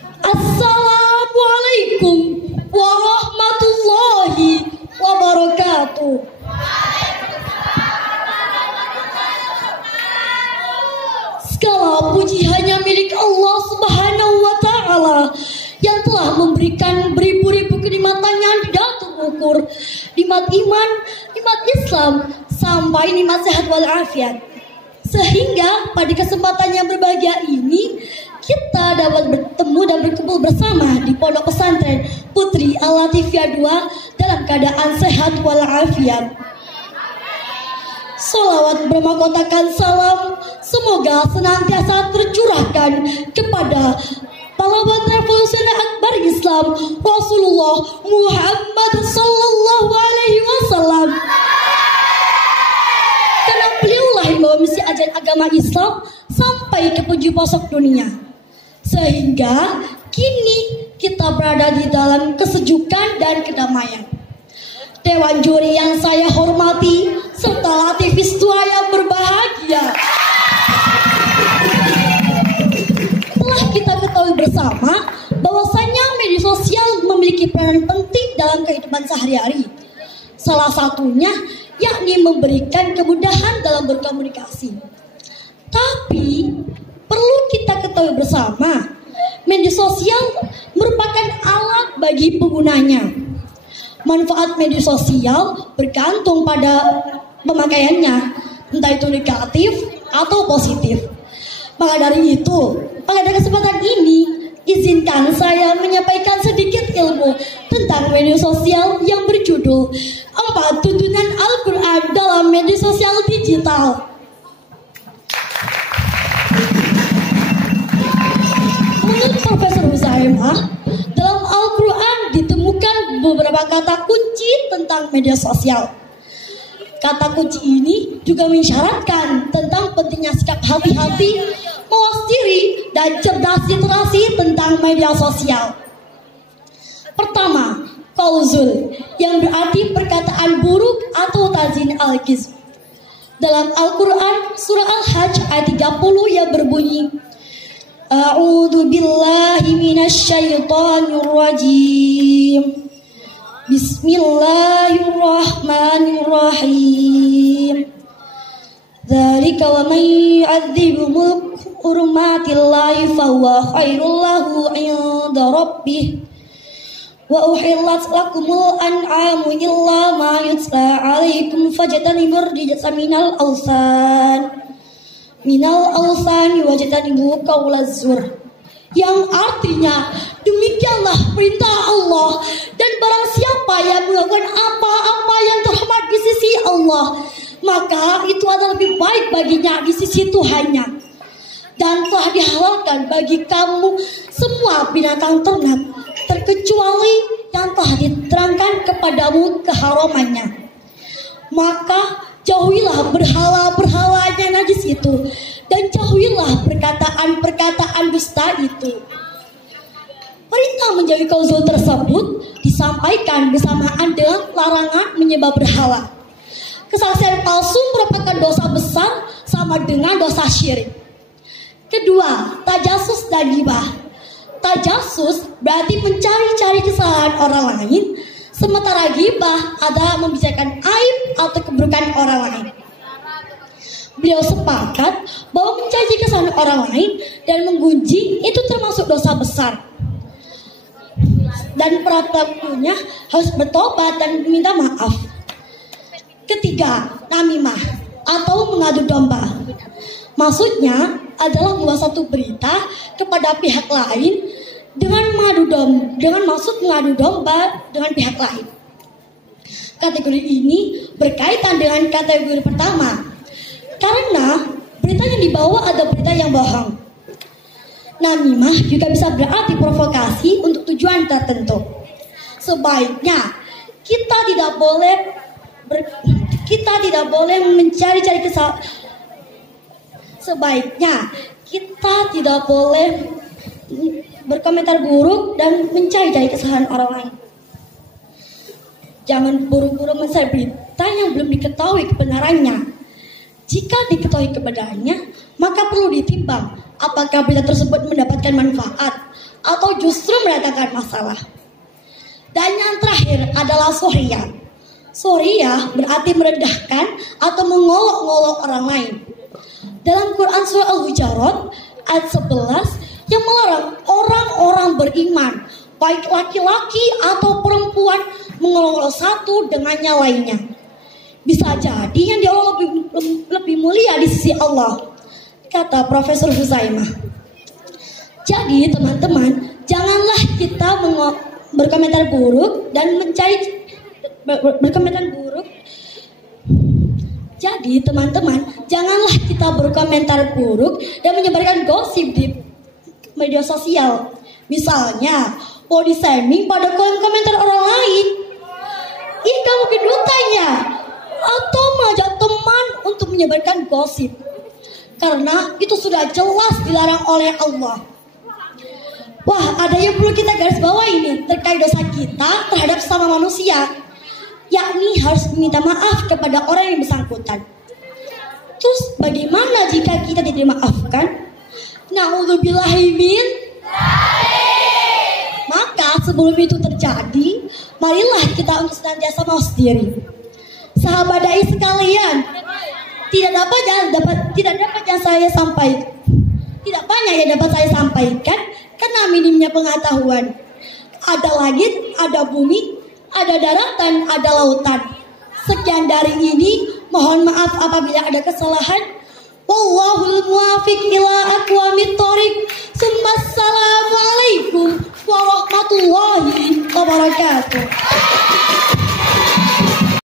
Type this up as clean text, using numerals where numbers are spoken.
Assalamualaikum warahmatullahi wabarakatuh. Segala puji hanya milik Allah Subhanahu wa Ta'ala yang telah memberikan beribu-ribu kenikmatan yang tidak terukur, nikmat iman, nikmat Islam, sampai nikmat sehat walafiat. Sehingga pada kesempatan yang berbahagia ini kita dapat bertemu dan berkumpul bersama di Pondok Pesantren Putri Al-Latifiyah 2 dalam keadaan sehat walafiat. Salawat bermahkotakan salam semoga senantiasa tercurahkan kepada pahlawan revolusioner akbar Islam Rasulullah Muhammad sallallahu alaihi wasallam. Karena beliaulah yang membawa misi ajaran agama Islam sampai ke penjuru pelosok dunia. Sehingga kini kita berada di dalam kesejukan dan kedamaian. Dewan juri yang saya hormati serta Lativis tua yang berbahagia, telah kita ketahui bersama bahwasanya media sosial memiliki peranan penting dalam kehidupan sehari-hari. Salah satunya yakni memberikan kemudahan dalam berkomunikasi. Tapi perlu kita ketahui bersama, media sosial merupakan alat bagi penggunanya. Manfaat media sosial bergantung pada pemakaiannya, entah itu negatif atau positif. Maka dari itu, pada kesempatan ini, izinkan saya menyampaikan sedikit ilmu tentang media sosial yang berjudul 4 Tuntunan Al-Quran dalam Media Sosial Digital. Menurut Profesor Huzaimah, dalam Al-Quran ditemukan beberapa kata kunci tentang media sosial. Kata kunci ini juga mensyaratkan tentang pentingnya sikap hati-hati, mawas diri, dan cerdas literasi tentang media sosial. Pertama, qauzul, yang berarti perkataan buruk atau tazin al-kizm. Dalam Al-Quran, surah Al-Hajj ayat 30 yang berbunyi, A'udzu billahi minasyaitonir rajim. Bismillahirrahmanirrahim. Dzalika wa may yu'adzibu hurmatillahi fahuwa khairul lahu 'inda rabbih. Wa uhillat lakumul an'amu illa ma yutla 'alaikum fajtanibur rijsa minal awsani wajtanibu qaulaz zur, yang artinya demikianlah perintah Allah, dan barang siapa yang melakukan apa-apa yang terhormat di sisi Allah, maka itu adalah lebih baik baginya di sisi Tuhannya. Dan telah dihalalkan bagi kamu semua binatang ternak terkecuali yang telah diterangkan kepadamu keharamannya. Maka jauhilah berhala-berhalanya najis itu, dan jauhilah perkataan-perkataan dusta itu. Perintah menjauhi qauzul tersebut disampaikan bersamaan dengan larangan menyembah berhala. Kesaksian palsu merupakan dosa besar sama dengan dosa syirik. Kedua, tajasus dan ghibah. Tajasus berarti mencari-cari kesalahan orang lain, sementara ghibah adalah membicarakan aib atau keburukan orang lain. Beliau sepakat bahwa mencaci kesalahan orang lain dan menggunjing itu termasuk dosa besar, dan para pelakunya harus bertobat dan meminta maaf. Ketiga, namimah atau mengadu domba. Maksudnya adalah membawa satu berita kepada pihak lain dengan maksud mengadu domba dengan pihak lain. Kategori ini berkaitan dengan kategori pertama, karena berita yang dibawa ada berita yang bohong. Namimah juga bisa berarti provokasi untuk tujuan tertentu. Sebaiknya kita tidak boleh mencari-cari kesalahan. Sebaiknya kita tidak boleh berkomentar buruk dan mencari-cari kesalahan orang lain. Jangan buru-buru men-share berita yang belum diketahui kebenarannya. Jika diketahui kebenarannya, maka perlu ditimbang apakah berita tersebut mendapatkan manfaat atau justru mendatangkan masalah. Dan yang terakhir adalah sohria. Sohria berarti merendahkan atau mengolok-ngolok orang lain. Dalam Quran surah Al-Hujurat ayat 11 yang melarang orang-orang beriman, baik laki-laki atau perempuan, mengolok-olok satu dengan yang lainnya. Bisa jadi yang diolok lebih mulia di sisi Allah, kata Profesor Huzaimah. Jadi teman-teman, janganlah kita berkomentar buruk dan mencari berkomentar buruk. Jadi teman-teman, janganlah kita berkomentar buruk dan menyebarkan gosip di media sosial. Misalnya, body shaming pada kolom komentar orang lain. Ini kamu kedutannya. Atau mengajak teman untuk menyebarkan gosip. Karena itu sudah jelas dilarang oleh Allah. Wah, ada yang perlu kita garis bawahi ini terkait dosa kita terhadap sesama manusia, yakni harus meminta maaf kepada orang yang bersangkutan. Terus bagaimana jika kita tidak dimaafkan? Na'udzubillahi min. Maka sebelum itu terjadi, marilah kita untuk senantiasa mawas diri. Sahabat dai sekalian, tidak banyak yang dapat saya sampaikan karena minimnya pengetahuan. Ada langit, ada bumi, ada daratan, ada lautan. Sekian dari ini, mohon maaf apabila ada kesalahan. Wallahul muwaffiq ila aqwamit thoriq. Assalamualaikum warahmatullahi wabarakatuh.